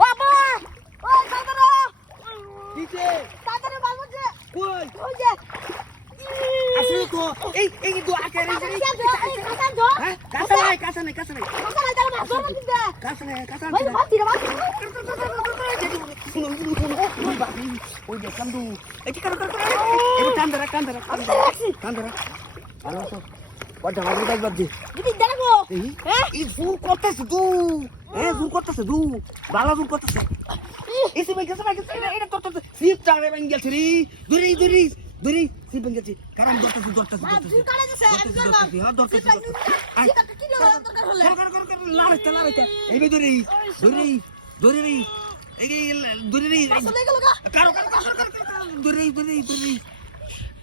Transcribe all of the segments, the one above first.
বাবা ওই দাদা দিছে দাদা মাল বলছে কই ওই যে আসলে তো এই তো আকারে হ্যাঁ কাঁচা নাই কাঁচা নাই কাঁচা নাই ওই যে কান্দু এই কি কান্দু এই কান্দরা কান্দরা কান্দরা আরো তো বড় ভালো কাজ বাদ দে এই জুর করতেছে দু জুর করতেছে দু বালা জুর করতেছে এসে ভাই গেছে এটা তো সিপ চারে ভাঙ গেছে রে দড়ি দড়ি দড়ি সিপ ভাঙ গেছে কারণ দড়তেছে হ্যাঁ দড়তেছে লাড়াইতে এই বে দড়ি দড়ি দড়ি এই দড়ি কারো দড়ি দড়ি দড়ি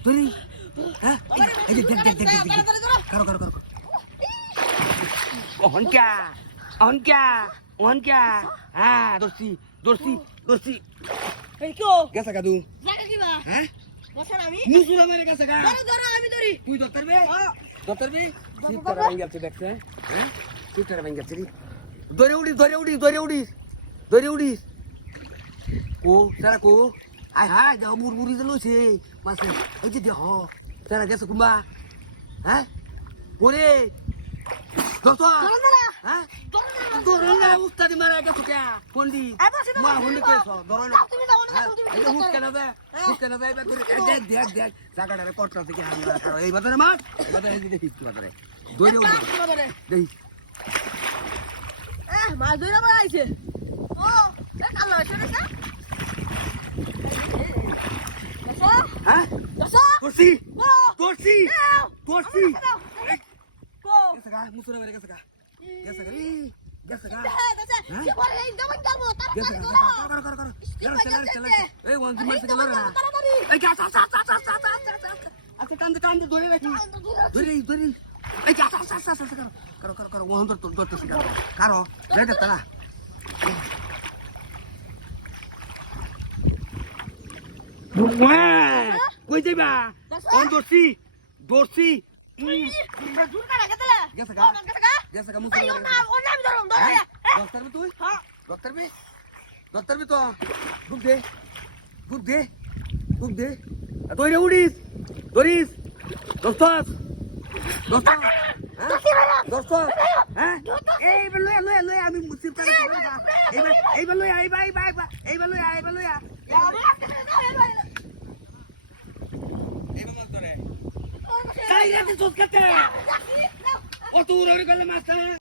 দড়ি হ্যাঁ এই দেখ কারো অহনক্যা হ্যাঁ দর্শি এই কো গেছে কাদু জায়গা দিবা হ্যাঁ বসার আমি মুসুরা মেরে গেছে গা ধরো আমি ধরি তুই দত্তর বে সিটারে ভাঙ গেছে দেখছে হ্যাঁ সিটারে ভাঙ গেছে ধরে উড়িস ও সারা কো আয় হায় দেহ মুরমুরি দিলছে মাসে এই যে দেহ সারা গেছে কুম্বা হ্যাঁ পরে দর্শক হ্যাঁ দরনা উস্তাদি মারা গেছে কে পন্ডিত মা হন্ডি কেছ দরনা এই হুস্কানা দে দেখ জায়গাটারে পটটা থেকে হামলা করো এই বাজারে মাছ এই বাজারে দেখি কি বাজারে দইরে উঠে দেখি মাছ ধরে বাড়াইছে ও এ কালো আছে না হ্যাঁ দর্শি কো গেছে গা মুসুরা মেরে গেছে গা সে বলে এই দমন করব তাড়াতাড়ি করো এই ওয়ান জিমার থেকে লড়া এই গা আচ্ছা কান্দে ধরে রাখি ধরি এই গা করো ওয়ান তোর ধরতেছি কারো রেডি তালা কই যাইবা কোন দর্শি জুর কাটা গেতলা গেছে গা মুসুরা আই ও নাম ধরো ধরো ডক্টর বে তুই হ্যাঁ ডক্টর বে তো বুক দে দইরে উড়িস দোস্ত হ্যাঁ এই লয় আমি মুসিব করে এইবার লয় এইবার লয় মাছ ধরে কাই রাতে চোখ কাটে ও তুই উড়ে গেলে মাছ